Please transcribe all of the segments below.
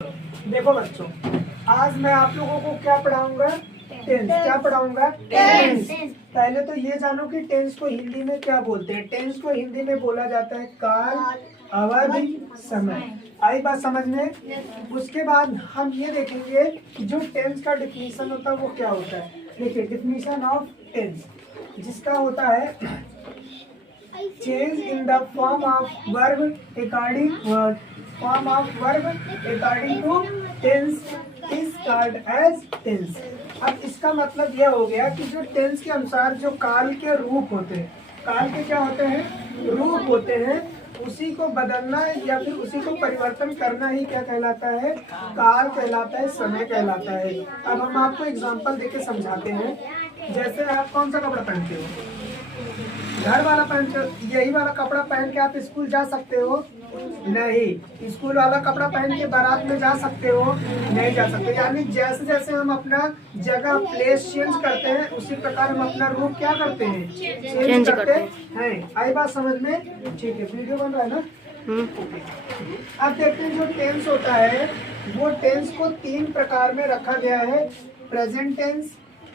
देखो बच्चों, आज मैं आप लोगों को क्या पढ़ाऊंगा? टेंस। क्या पढ़ाऊंगा? टेंस। पहले तो ये जानो कि टेंस को हिंदी में क्या बोलते हैं। टेंस को हिंदी में बोला जाता है काल, अवधि, समय। आई बात समझ में? उसके बाद हम ये देखेंगे कि जो टेंस का डिफिनीशन होता है वो क्या होता है। देखिए, डिफिनीशन ऑफ टेंस जिसका होता है change in the form of verb according to tense is called as tense. अब इसका मतलब यह हो गया कि जो टेंस के अनुसार जो काल के रूप होते हैं, काल के क्या होते हैं? रूप होते हैं। उसी को बदलना या फिर उसी को परिवर्तन करना ही क्या कहलाता है? काल कहलाता है, समय कहलाता है। अब हम आपको एग्जांपल देके समझाते हैं। जैसे आप कौन सा कपड़ा पहनते हो? घर वाला पहन, यही वाला कपड़ा पहन के आप स्कूल जा सकते हो? नहीं। स्कूल वाला कपड़ा पहन के बारात में जा सकते हो? नहीं जा सकते। यानी जैसे जैसे हम अपना जगह प्लेस चेंज करते हैं उसी प्रकार हम अपना रूप क्या करते हैं? चेंज करते हैं। आई बात समझ में? ठीक है, वीडियो बन रहा है ना? अब देखते हैं जो टेंस होता है वो टेंस को 3 प्रकार में रखा गया है। प्रेजेंट टेंस,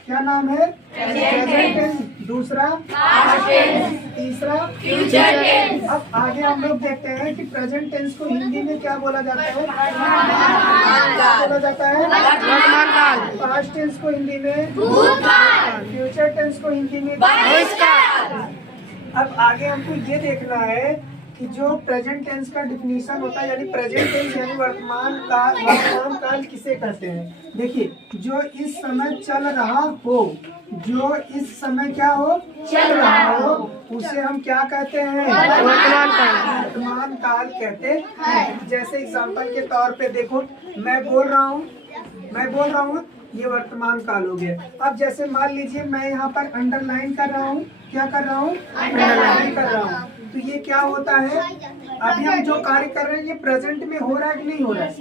क्या नाम है? Present tense. दूसरा पास्ट टेंस, तीसरा फ्यूचर टेंस। अब आगे हम लोग देखते हैं कि प्रेजेंट टेंस को हिंदी में क्या बोला जाता है? क्या बोला जाता है? वर्तमान काल। पास्ट टेंस को हिंदी में भूतकाल। फ्यूचर टेंस को हिंदी में भविष्यकाल। अब आगे हमको ये देखना है कि जो प्रेजेंट टेंस का डिफिनीशन होता है, यानी प्रेजेंट टेंस यानी वर्तमान काल किसे कहते हैं? देखिए, जो इस समय चल रहा हो, जो इस समय क्या हो? चल रहा हो, उसे हम क्या कहते हैं? वर्तमान काल। वर्तमान काल कहते हैं। जैसे एग्जांपल के तौर पे देखो, मैं बोल रहा हूँ, ये वर्तमान काल हो गया। अब जैसे मान लीजिए मैं यहाँ पर अंडरलाइन कर रहा हूँ। क्या कर रहा हूँ? अंडरलाइन कर रहा हूँ। तो ये क्या होता है? अभी हम जो कार्य कर रहे हैं ये प्रेजेंट में हो रहा है कि नहीं हो रहा है?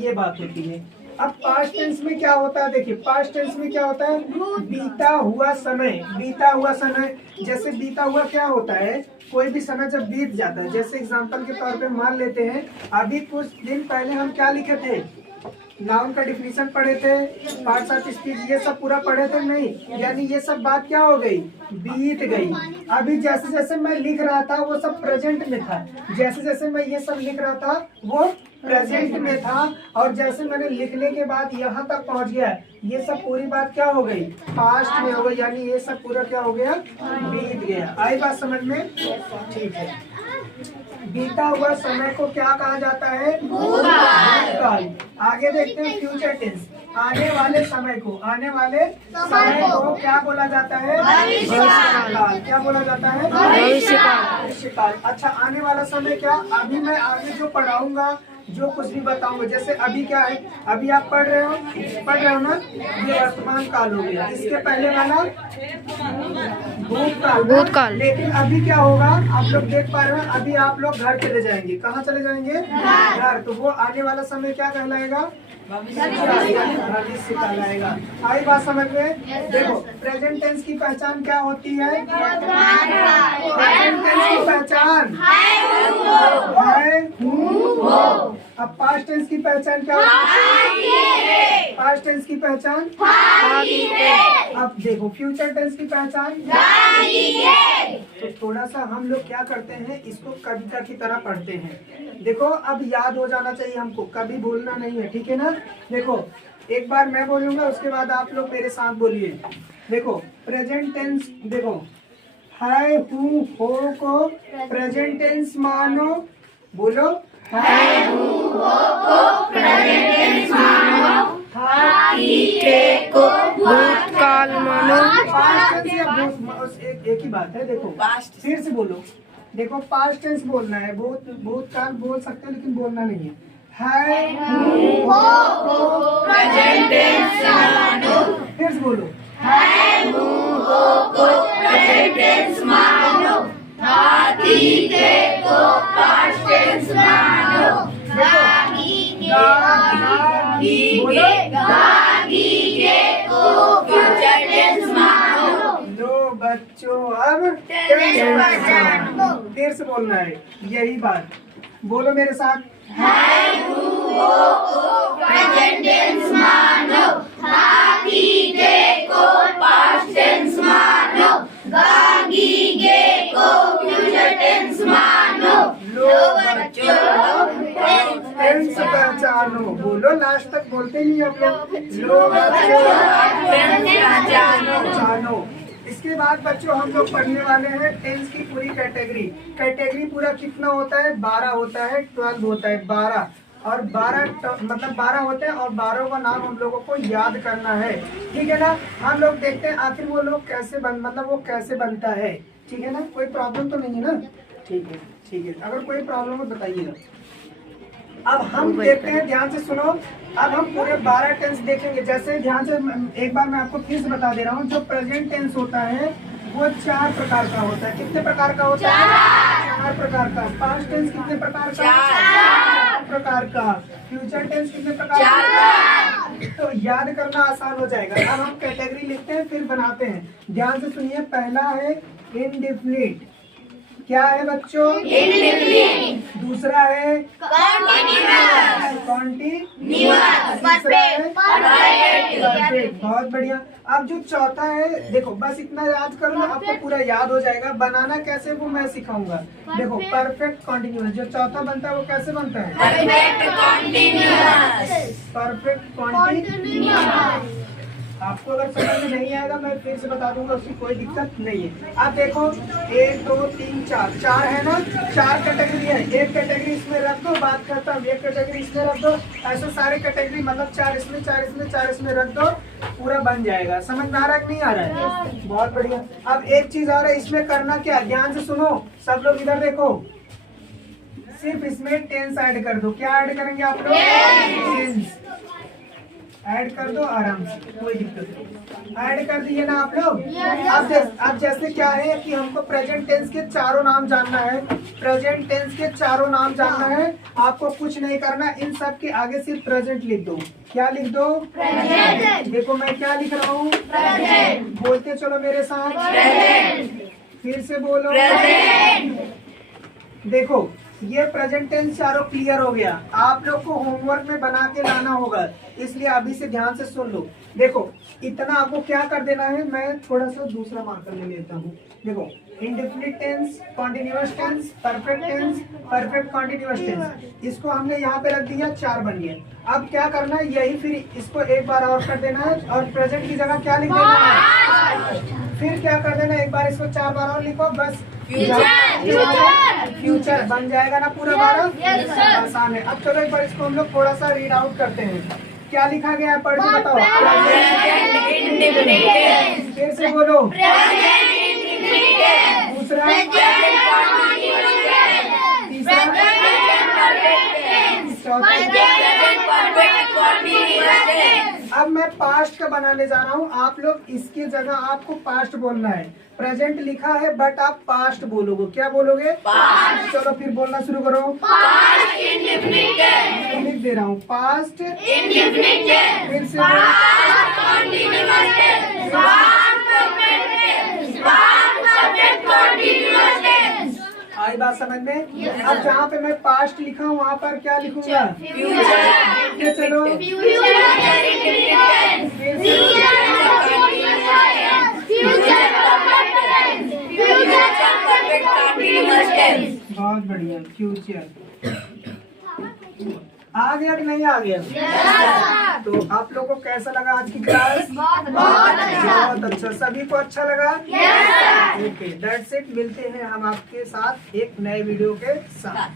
ये बात होती है। अब पास्ट टेंस में क्या होता है? देखिए, पास्ट टेंस में क्या होता है? बीता हुआ समय। बीता हुआ समय, जैसे बीता हुआ क्या होता है? कोई भी समय जब बीत जाता है। जैसे एग्जांपल के तौर पे मान लेते हैं, अभी कुछ दिन पहले हम क्या लिखे थे? नाउन का डिफिनीशन पढ़े थे, पार्ट्स ऑफ स्पीच, ये सब पूरा पढ़े थे नहीं? यानी ये सब बात क्या हो गई? बीत गई। अभी जैसे जैसे मैं लिख रहा था वो सब प्रेजेंट में था। जैसे जैसे मैं ये सब लिख रहा था वो प्रेजेंट में था, और जैसे मैंने लिखने के बाद यहाँ तक पहुँच गया, ये सब पूरी बात क्या हो गई? पास्ट में हो गई। यानी ये सब पूरा क्या हो गया? बीत गया। आई बात समझ में? ठीक है। बीता हुआ समय को क्या कहा जाता है? भूतकाल। आगे देखते हैं फ्यूचर टेंस। आने वाले समय को क्या बोला जाता है? भविष्यकाल। क्या बोला जाता है? भविष्यकाल। अच्छा, आने वाला समय क्या? अभी मैं आगे जो पढ़ाऊंगा, जो कुछ भी बताऊंगा। जैसे अभी क्या है? अभी आप पढ़ रहे हो ना? ये वर्तमान काल हो गया। इसके पहले वाला भूतकाल। लेकिन अभी क्या होगा? आप लोग देख पा रहे हो, अभी आप लोग घर चले जाएंगे। कहाँ चले जाएंगे? घर। तो वो आने वाला समय क्या कहलाएगा? भविष्य कहलाएगा। आई बात समझ में? देखो, प्रेजेंट टेंस की पहचान क्या होती है? प्रेजेंट टेंस की पहचान है हूँ। अब पास्ट टेंस की पहचान क्या होती है? पास्ट टेंस की पहचान। अब देखो, फ्यूचर टेंस की पहचान। तो थोड़ा सा हम लोग क्या करते हैं, इसको कविता की तरह पढ़ते हैं। देखो, अब याद हो जाना चाहिए हमको, कभी भूलना नहीं है, ठीक है ना? देखो, एक बार मैं बोलूंगा, उसके बाद आप लोग मेरे साथ बोलिए। देखो, प्रेजेंट टेंस, देखो, है हूँ हो को प्रेजेंट टेंस मानो। बोलो, है हूँ हो को प्रेजेंट टेंस मानो, था थी थे को भूतकाल मानो। पास्ट टेंस या एक ही बात है। देखो, फिर से बोलो। देखो, पास्ट टेंस बोलना है, भूतकाल बोल सकते हो लेकिन बोलना नहीं है हूँ हो को प्रेजेंट टेंस मानो। फिर से बोलो, है हूँ हो को प्रेजेंट टेंस मानो, था थी थे को पास्ट टेंस मानो, फ्यूचर टेंस मानो। लो बच्चों, अब फिर से बोलना है यही बात। बोलो मेरे साथ, है हूँ हो पहचानो, बोलो लास्ट तक बोलते नहीं आप लोग। लो बच्चों पहचानो। इसके बाद बच्चों हम लोग पढ़ने वाले हैं टेंस की पूरी कैटेगरी। कैटेगरी पूरा कितना होता है? 12 होता है, 12 होता है, 12 और 12 मतलब 12 होते हैं और 12 का नाम हम लोगों को याद करना है, ठीक है ना। हम लोग देखते हैं आखिर वो लोग कैसे मतलब वो कैसे बनता है, ठीक है ना। कोई प्रॉब्लम तो नहीं है ना? ठीक है, ठीक है, अगर कोई प्रॉब्लम हो बताइएगा। अब हम देखते हैं, ध्यान से सुनो। अब हम पूरे 12 टेंस देखेंगे। जैसे ध्यान से एक बार मैं आपको फिर से बता दे रहा हूँ, जो प्रेजेंट टेंस होता है वो 4 प्रकार का होता है। कितने प्रकार का होता है? 4 प्रकार का। पास्ट टेंस कितने प्रकार का? 4 प्रकार का। फ्यूचर टेंस कितने प्रकार का? तो याद करना आसान हो जाएगा। अब हम कैटेगरी लिखते हैं फिर बनाते हैं। ध्यान से सुनिए। पहला है इंडेफिनिट। क्या है बच्चों? इंडेफिनिट। दूसरा है कॉन्टिन्यूअस। तीसरा है परफेक्ट। बहुत बढ़िया। अब जो चौथा है, देखो बस इतना याद कर लो, आपको पूरा याद हो जाएगा। बनाना कैसे वो मैं सिखाऊंगा। देखो परफेक्ट कॉन्टिन्यूअस जो चौथा बनता है वो कैसे बनता है? Perfect continuous. आपको अगर समझ में नहीं आएगा मैं फिर से बता दूंगा, उसकी कोई दिक्कत नहीं है। आप देखो 1 2 3 4 है ना। 4 कैटेगरी है। एक कैटेगरी इसमें रख दो, बात करता हूँ। एक कैटेगरी इसमें रख दो, ऐसे सारे कैटेगरी मतलब 4 इसमें 4 इसमें 4 इसमें रख दो, पूरा बन जाएगा। समझ में आ रहा है कि नहीं आ रहा है? बहुत बढ़िया। अब एक चीज और है, इसमें करना क्या, ध्यान से सुनो सब लोग, इधर देखो। सिर्फ इसमें टेंस ऐड कर दो। क्या ऐड करेंगे आप लोग? टेंस ऐड कर दो आराम से, कोई दिक्कत नहीं। ऐड कर दिए ना आप लोग? अब जैसे क्या है कि हमको प्रेजेंट टेंस के चारों नाम जानना है। प्रेजेंट टेंस के चारों नाम जानना है। आपको कुछ नहीं करना, इन सब के आगे सिर्फ प्रेजेंट लिख दो। क्या लिख दो? प्रेजेंट। देखो मैं क्या लिख रहा हूँ? प्रेजेंट। बोलते चलो मेरे साथ। प्रेजेंट। फिर से बोलो। प्रेजेंट। देखो ये प्रेजेंट टेंस चारों क्लियर हो गया। आप लोग को होमवर्क में बना के लाना होगा, इसलिए अभी से ध्यान से सुन लो। देखो इतना आपको क्या कर देना है, मैं थोड़ा सा दूसरा मार्कर ले लेता हूँ। देखो indefinite tense, continuous tense, perfect tense, perfect continuous tense, इसको हमने यहाँ पे रख दिया, 4 बन गए। अब क्या करना है, यही फिर इसको एक बार और कर देना है और प्रेजेंट की जगह क्या लिख देना है। फिर क्या कर देना, एक बार इसको 4 बार और लिखो, बस फ्यूचर बन जाएगा ना पूरा 12। आसान है। अब चलो एक बार इसको हम लोग थोड़ा सा रीड आउट करते हैं। क्या लिखा गया है पढ़ के बताओ। फिर से बोलो। दूसरा, तीसरा, चौथा। अब मैं पास्ट का बनाने जा रहा हूँ। आप लोग इसकी जगह आपको पास्ट बोलना है। प्रेजेंट लिखा है बट आप पास्ट बोलोगे। क्या बोलोगे? पास्ट। चलो फिर बोलना शुरू करो। Past indefinite tense. लिख दे रहा हूँ पास्ट इंडेफिनिट टेंस। फिर से past continuous tense, past perfect tense, past perfect continuous tense. आई बात समझ में? अब जहाँ पे मैं पास्ट लिखा हूँ वहाँ पर क्या लिखूंगा? फ्यूचर। चलो बहुत बढ़िया। फ्यूचर आ गया कि नहीं आ गया? तो आप लोगों को कैसा लगा आज की क्लास? बहुत अच्छा। सभी को अच्छा लगा? Okay, that's it. मिलते हैं हम आपके साथ एक नए वीडियो के साथ।